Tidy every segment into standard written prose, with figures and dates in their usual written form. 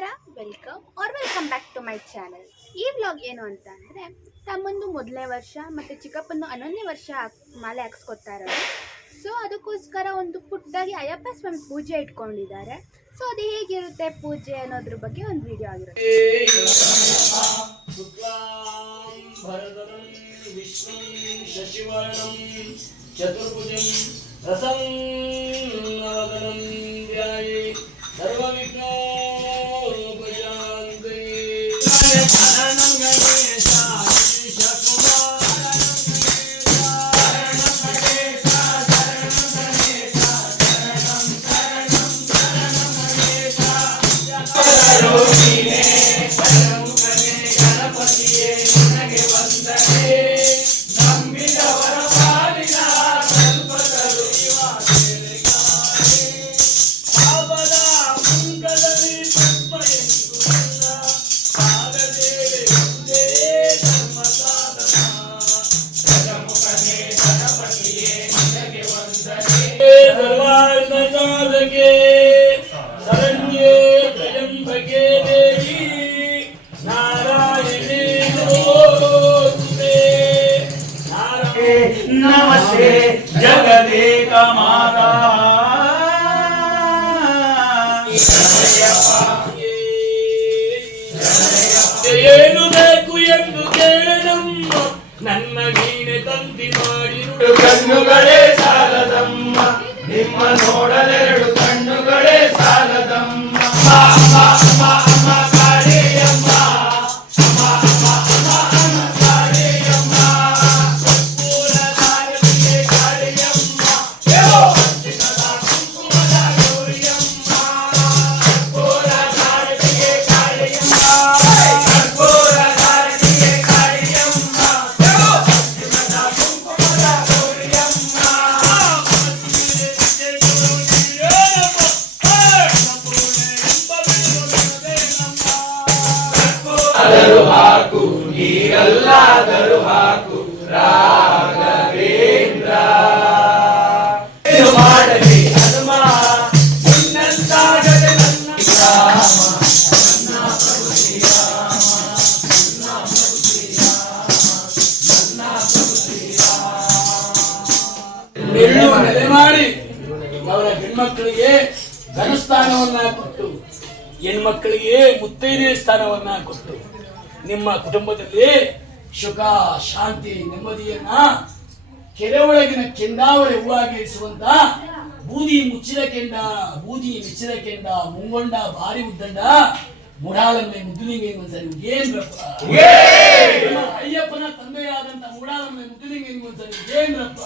ನಮಸ್ಕಾರ, welcome back to my channel. ಈ vlog ಏನು ಅಂತ ಅಂದರೆ, ತಮ್ಮಂದು ಮೊದಲನೇ ವರ್ಷ ಮತ್ತು ಚಿಕ್ಕಪ್ಪಂದು 11ನೇ ವರ್ಷ ಮಾಲೆ ಹಾಕ್ಸ್ಕೊತಾ ಇರೋದು. ಸೊ ಅದಕ್ಕೋಸ್ಕರ ಒಂದು ಪುಟ್ಟದಾಗಿ ಅಯ್ಯಪ್ಪ ಸ್ವಾಮಿ ಪೂಜೆ ಇಟ್ಕೊಂಡಿದ್ದಾರೆ. ಸೊ ಅದು ಹೇಗಿರುತ್ತೆ ಪೂಜೆ ಅನ್ನೋದ್ರ ಬಗ್ಗೆ ಒಂದು ವಿಡಿಯೋ ಆಗಿರುತ್ತೆ. नमस्ते जगदेक माता ಏನು ಬೇಕು ಎಂದು ಕೇಳನಮ್ಮ ನನ್ನ ವೀಣೆ ತಂದಿ ಮಾಡಿರು ಕಣ್ಣುಗಳೇ ಸಾಲದಮ್ಮ ನಿಮ್ಮ ನೋಡಲೆರಡು ಕಣ್ಣುಗಳೇ ಸಾಲದಮ್ಮ ಹಾಕು ನೀರಲ್ಲಾದರೂ ಹಾಕು ರಾಘವೇಂದ್ರ ಮಾಡಲಿ ಹನುಮ ನಿನ್ನಂತಾಗದೆ ನನ್ನ ನೆಲೆ ಮಾಡಿ ಅವರ ಹೆಣ್ಮಕ್ಕಳಿಗೆ ಧನಸ್ಥಾನವನ್ನ ಕೊಟ್ಟು ಹೆಣ್ಮಕ್ಕಳಿಗೆ ಮುತ್ತೈದೆ ಸ್ಥಾನವನ್ನ ಕೊಟ್ಟು ನಿಮ್ಮ ಕುಟುಂಬದಲ್ಲಿ ಸುಖ ಶಾಂತಿ ನೆಮ್ಮದಿಯನ್ನ ಕೆರೆ ಒಳಗಿನ ಕೆಂದಾವರೆ ಹೂವಾಗಿರಿಸುವಂತ ಬೂದಿ ಮುಚ್ಚಿದ ಕೆಂಡ ಬೂದಿ ಮೆಚ್ಚಿದ ಕೆಂಡ ಮುಂಗೊಂಡ ಭಾರಿ ಉದ್ದಂಡ ಮುಡಾಲಮ್ಮೆ ಮುದ್ದುಲಿಂಗೆ ಒಂದ್ಸರಿ ಏನ್ರಪ್ಪ ಅಯ್ಯಪ್ಪನ ತಂದೆಯಾದಂತ ಮುಡಾಲಮ್ಮೆ ಮುದ್ದುಲಿಂಗೆ ಒಂದ್ಸರಿ ಏನ್ರಪ್ಪ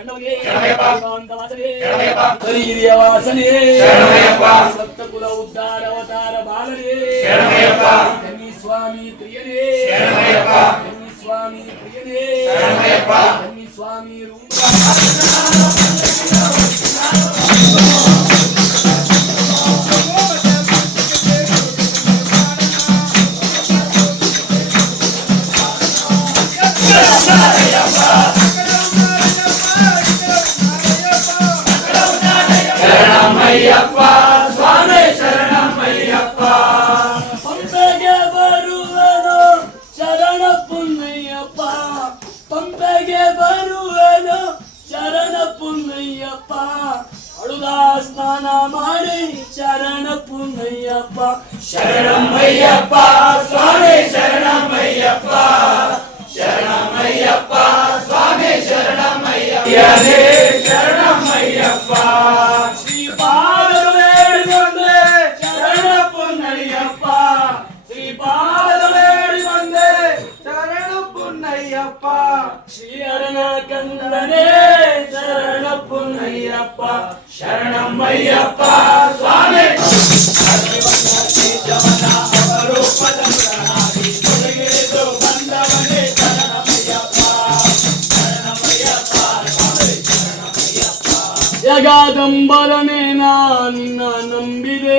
ಕಂಡವನೇ ಏಕಾಂತ ವಾಸನೆ ಹರಿಗಿರಿಯ ವಾಸನೆ ಸಪ್ತಕುಲ ಉದ್ಧಾರ ಅವತಾರ ಬಾಲನೇ ಧನ್ಯ ಸ್ವಾಮಿ ಪ್ರಿಯನೇ ಧನ್ಯ ಸ್ವಾಮಿ ಪ್ರಿಯನೇ ಧನ್ಯ ಸ್ವಾಮಿ ರೂಪ ಶರಣಮಯ್ಯಪ್ಪ ಸ್ವಾಮಿ ಶರಣಮಯ್ಯಪ್ಪ ಪಂಪೆಗೆ ಬರುವನು ಶರಣ ಪುನ್ನಯ್ಯಪ್ಪ ಪಂಪೆಗೆ ಬರುವನು ಶರಣ ಪುನ್ನಯ್ಯಪ್ಪ ಅಳುದ ಸ್ನಾನ ಮಾಡಿ ಶರಣ ಪುನ್ನಯ್ಯಪ್ಪ ಶರಣಮಯ್ಯಪ್ಪ ಸ್ವಾಮಿ ಶರಣಮಯ್ಯಪ್ಪ ಶರಣಮಯ್ಯಪ್ಪ ಸ್ವಾಮಿ ಶರಣಮಯ್ಯಪ್ಪ ಶರಣಮಯ್ಯಪ್ಪ ಶ್ರೀಪಾದ ಬೇಡಿಕೊಂಡೆ ಶರಣ ಪುನ್ನಯ್ಯಪ್ಪ ಶ್ರೀಪಾದ ಬೇಡಿಕೊಂಡೆ ಶರಣ ಪುನ್ನಯ್ಯಪ್ಪ ಶ್ರೀಹರನ ಕಂದನೇ ಶರಣ ಪುನ್ನಯ್ಯಪ್ಪ ಶರಣಮಯ್ಯಪ್ಪ ಸ್ವಾಮಿ ಜಗದಂಬರನೇ ನಿನ್ನ ನಂಬಿದೆ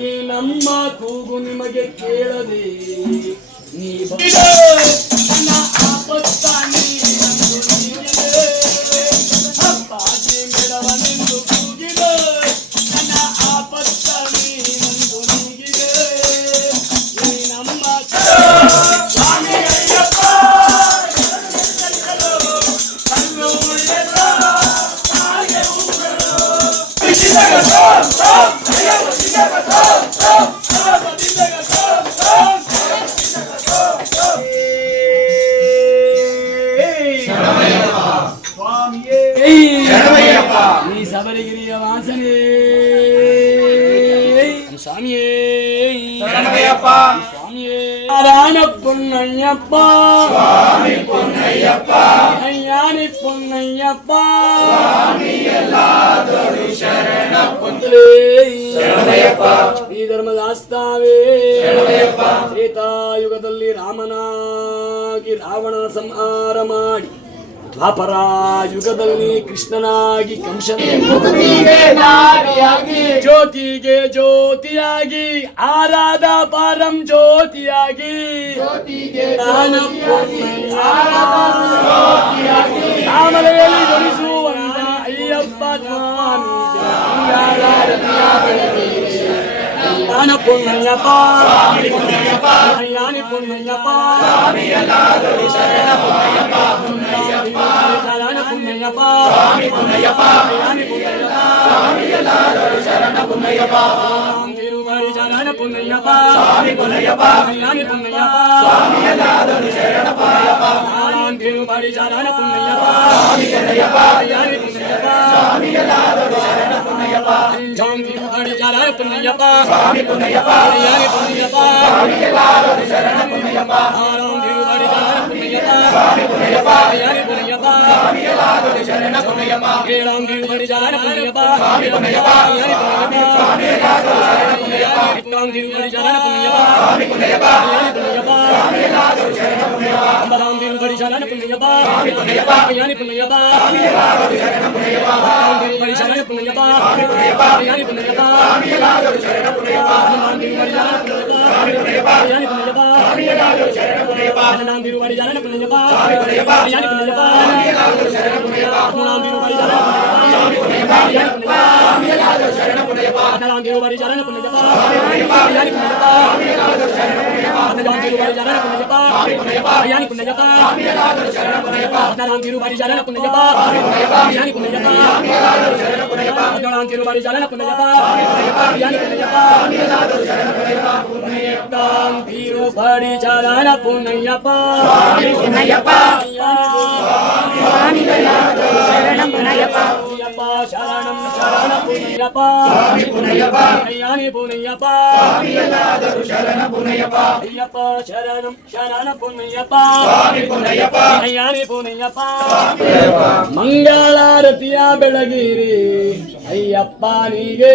ಈ ನಮ್ಮ ಕೂಗು ನಿಮಗೆ ಕೇಳದೆ ನೀ ಬಂದೆ ನನ್ನ ಆಪತ್ತ ನೀನಂದು ನೀಡಿದೆ ಅಪ್ಪಾಜಿ ಮೇಡವನೆಂದು ಕೂಗಿದೆ ನನ್ನ ಆಪತ್ತ ನೀನಂದು ನೀಗಿದೆ ಈ ನಮ್ಮ ಸ್ವಾಮಿ ಅಯ್ಯಪ್ಪ ಕಣ್ಣು ಮುಳ್ಳೆಲ್ಲ ಈ ಸಬರಿಗಿರಿಯ ವಾಸನೆ ಸ್ವಾಮಿಯೇ ಶರಣಮಯ್ಯಪ್ಪ ಸ್ವಾಮಿಯೇ ನಾರಾಯಣ ಪುನ್ನಯ್ಯಪ್ಪ ಸ್ವಾಮಿ ಪುನ್ನಯ್ಯಪ್ಪ ಅಯ್ಯಾನಿ ಪುನ್ನಯ್ಯಪ್ಪ ಎಲ್ಲಾದರೂ ಶರಣ ಶರಣಯ್ಯಪ್ಪ ಈ ಧರ್ಮದಾಸ್ತಾವೇ ಶರಣಯ್ಯಪ್ಪ ತ್ರೇತಾಯುಗದಲ್ಲಿ ರಾಮನಾಗಿ ರಾವಣನ ಸಂಹಾರ ಮಾಡಿ ದ್ವಾಪರ ಯುಗದಲ್ಲಿ ಕೃಷ್ಣನಾಗಿ ಕಂಸನ ಜ್ಯೋತಿಗೆ ಜ್ಯೋತಿಯಾಗಿ ಆರಾಧ ಪರಂ ಜ್ಯೋತಿಯಾಗಿ ಜ್ಞಾನ ರಾಮಲೆಯಲ್ಲಿ ಧ್ವನಿಸುವಂತ ಅಯ್ಯಪ್ಪ ಸ್ವಾಮಿ ಜ್ಞಾನ ಪುನ್ನಯ್ಯಪ್ಪ ಅಯ್ಯಾನಿ ಪುನ್ನಯ್ಯಪ್ಪ ಶರಣ ಪುನ್ನಯ್ಯಪ್ಪ ಅಯ್ಯಾನಿ ಪುನ್ನಯ್ಯಪ್ಪ ತಿರುಮರಿ ಶರಣ ಪುನ್ನಯ್ಯಪ್ಪ ಅಯ್ಯಾನಿ ಪುನ್ನಯ್ಯಪ್ಪ ತಿರುಮರಿ ಶರಣ ಪುನ್ನಯ್ಯಪ್ಪ ಅಯ್ಯಾನಿ ಪುನ್ನಯ್ಯಪ್ಪ ಜಾಂ ತಿರುಮರಿ ಶರಣ ಪುನ್ನಯ್ಯಪ್ಪ ಅಯ್ಯಾನಿ ಪುನ್ನಯ್ಯಪ್ಪ ಆರಾಮ್ ತಿರುಮರಿ ಶರಣ ಪುನ್ನಯ್ಯಪ್ಪ ಅಯ್ಯಾನಿ ಪುನ್ನಯ್ಯಪ್ಪ ಕೇಳಾಂ ತಿರುಮರಿ ಶರಣ ಪುನ್ನಯ್ಯಪ್ಪ ಅಯ್ಯಾನಿ ಪುನ್ನಯ್ಯಪ್ಪ ಇತ್ತಾಂ ತಿರುಮರಿ ಶರಣ ಪುನ್ನಯ್ಯಪ್ಪ ಅಯ್ಯಾನಿ ಪುನ್ನಯ್ಯಪ್ಪ ಅಂಬರಾಂ ತಿರುಮರಿ ಶರಣ ಪುನ್ನಯ್ಯಪ್ಪ ಅಯ್ಯಾನಿ ಪುನ್ನಯ್ಯಪ್ಪ ಇತ್ತಾಂ ತಿರುಮರಿ ಶರಣ ಪುನ್ನಯ್ಯಪ್ಪ ಅಯ್ಯಾನಿ ಪುನ್ನಯ್ಯಪ್ಪ ಹನುಮಾನ್ ತಿರುಮರಿ ಶರಣ ಪುನ್ನಯ್ಯಪ್ಪ ಅಯ್ಯಾನಿ ಪುನ್ನಯ್ಯಪ್ಪ ಹನುಮಾನ್ ತಿರುಮರಿ ಶರಣ ಪುನ್ನಯ್ಯಪ್ಪ ಅಯ್ಯಾನಿ ಪುನ್ನಯ್ಯಪ್ಪ ಹನುಮಾನ್ ತಿರುಮರಿ ಶರಣ ಹನುಮಾನ್ ತಿರುಮರಿ ಶರಣ ಪುನ್ನಯ್ಯಪ್ಪ ಅಯ್ಯಾನಿ ಪುನ್ನಯ್ಯಪ್ಪ ಹನುಮಾನ್ ತಿರುಮರಿ ಶರಣ ಪುನ್ನಯ್ಯಪ್ಪ ಅಯ್ಯಾನಿ ಪುನ್ನಯ್ಯಪ್ಪ ಹನುಮಾನ್ ತಿರುಮರಿ ಶರಣ ಪುನ್ನಯ್ಯಪ್ಪ ಅಯ್ಯಾನಿ ಪುನ್ನಯ್ಯಪ್ಪ ಹನುಮಾನ್ ತಿರುಮರಿ ಶರಣ ಪುನ್ನಯ್ಯಪ್ಪ ಅಯ್ಯಾನಿ ಪುನ್ನಯ್ಯಪ್ಪ ತಾಂ ತಿರುಮರಿ ಶರಣ ಪುನ್ನಯ್ಯಪ್ಪ ಪುನ್ನಯ್ಯಪ್ಪ ಅಯ್ಯಾನಿ ಶರಣ ಪುನ್ನಯ್ಯಪ್ಪ ಪುನಯ್ಯಪ್ಪ ಶರಣಂ ಶರಣ ಪುನಯ್ಯಪ್ಪ ಸ್ವಾಮಿ ಪುನಯ್ಯಪ್ಪ ಅಯ್ಯಾನಿ ಪುನಯ್ಯಪ್ಪ ಸ್ವಾಮಿಯಲ್ಲಾದರೂ ಶರಣ ಪುನಯ್ಯಪ್ಪ ಅಯ್ಯಪ್ಪ ಶರಣಂ ಶರಣ ಪುನಯ್ಯಪ್ಪ ಸ್ವಾಮಿ ಪುನಯ್ಯಪ್ಪ ಅಯ್ಯಾನಿ ಪುನಯ್ಯಪ್ಪ ಸ್ವಾಮಿಯಪ್ಪ ಮಂಗಳಾರತಿಯ ಬೆಳಗಿರಿ ಅಯ್ಯಪ್ಪನಿಗೆ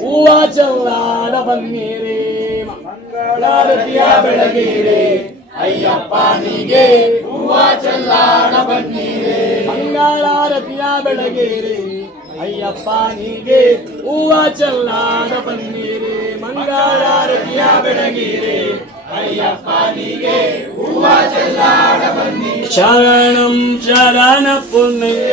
ಹೂವ ಚೆಲ್ಲಾಡ ಬನ್ನಿರಿ ಮಂಗಳಾರತಿಯ ಬೆಳಗಿರೆ ಅಯ್ಯಪ್ಪನಿಗೆ ಹೂವ ಚೆಲ್ಲಾಡ ಬನ್ನಿರೆ ಮಂಗಳಾರತಿಯ ಬೆಳಗಿರಿ ಅಯ್ಯಪ್ಪನಿಗೆ ಹೂವ ಚೆಲ್ಲಾಡ ಬನ್ನಿರಿ ಮಂಗಳಾರತಿಯ ಬೆಳಗಿರಿ ಅಯ್ಯಪ್ಪನಿಗೆ ಹೂವ ಚೆಲ್ಲಾಡ ಬನ್ನಿ ಶರಣಂ ಶರಣ ಪುನಯ್ಯ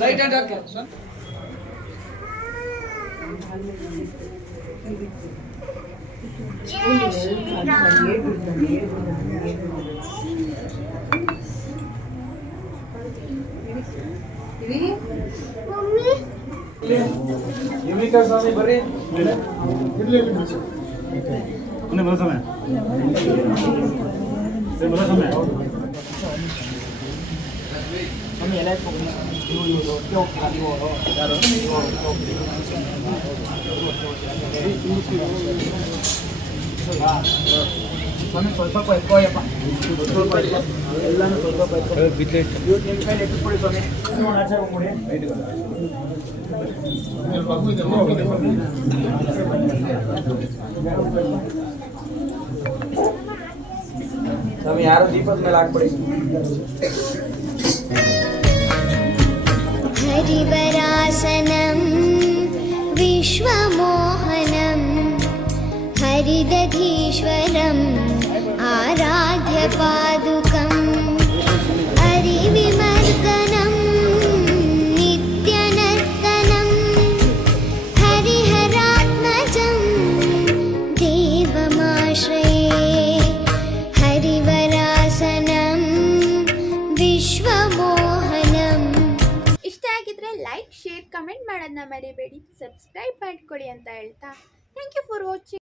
ಲೈಟ್ ಅಂಡ್ ಹಾಕಿ ಸ್ವಾಮಿ ಬರ್ರಿ ಸ್ವಾಮಿ ಸ್ವಲ್ಪ ಎತ್ಕೋಯಪ್ಪ ಎಲ್ಲಾನು ಸ್ವಲ್ಪ ಎತ್ತಿಸ್ಕೊಡಿ ಸ್ವಾಮಿ ಸ್ವಾಮಿ ಯಾರು ದೀಪದ ಮೇಲೆ ಹಾಕ್ಬಿಡಿ हरिवरासनं विश्वमोहनं हरिदधीश्वरम् आराध्यपादुकं हरिविमर्दनं नित्यनर्तनं हरिहरात्मजं देवमाश्रये हरिवरासनं विश्वमोहनं ಇಷ್ಟ ಆಗಿದ್ರೆ ಲೈಕ್ ಶೇರ್ ಕಮೆಂಟ್ ಮಾಡೋದನ್ನ ಮರಿಬೇಡಿ, ಸಬ್ಸ್ಕ್ರೈಬ್ ಮಾಡ್ಕೊಳ್ಳಿ ಅಂತ ಹೇಳ್ತಾ ಥ್ಯಾಂಕ್ ಯು ಫಾರ್ ವಾಚಿಂಗ್.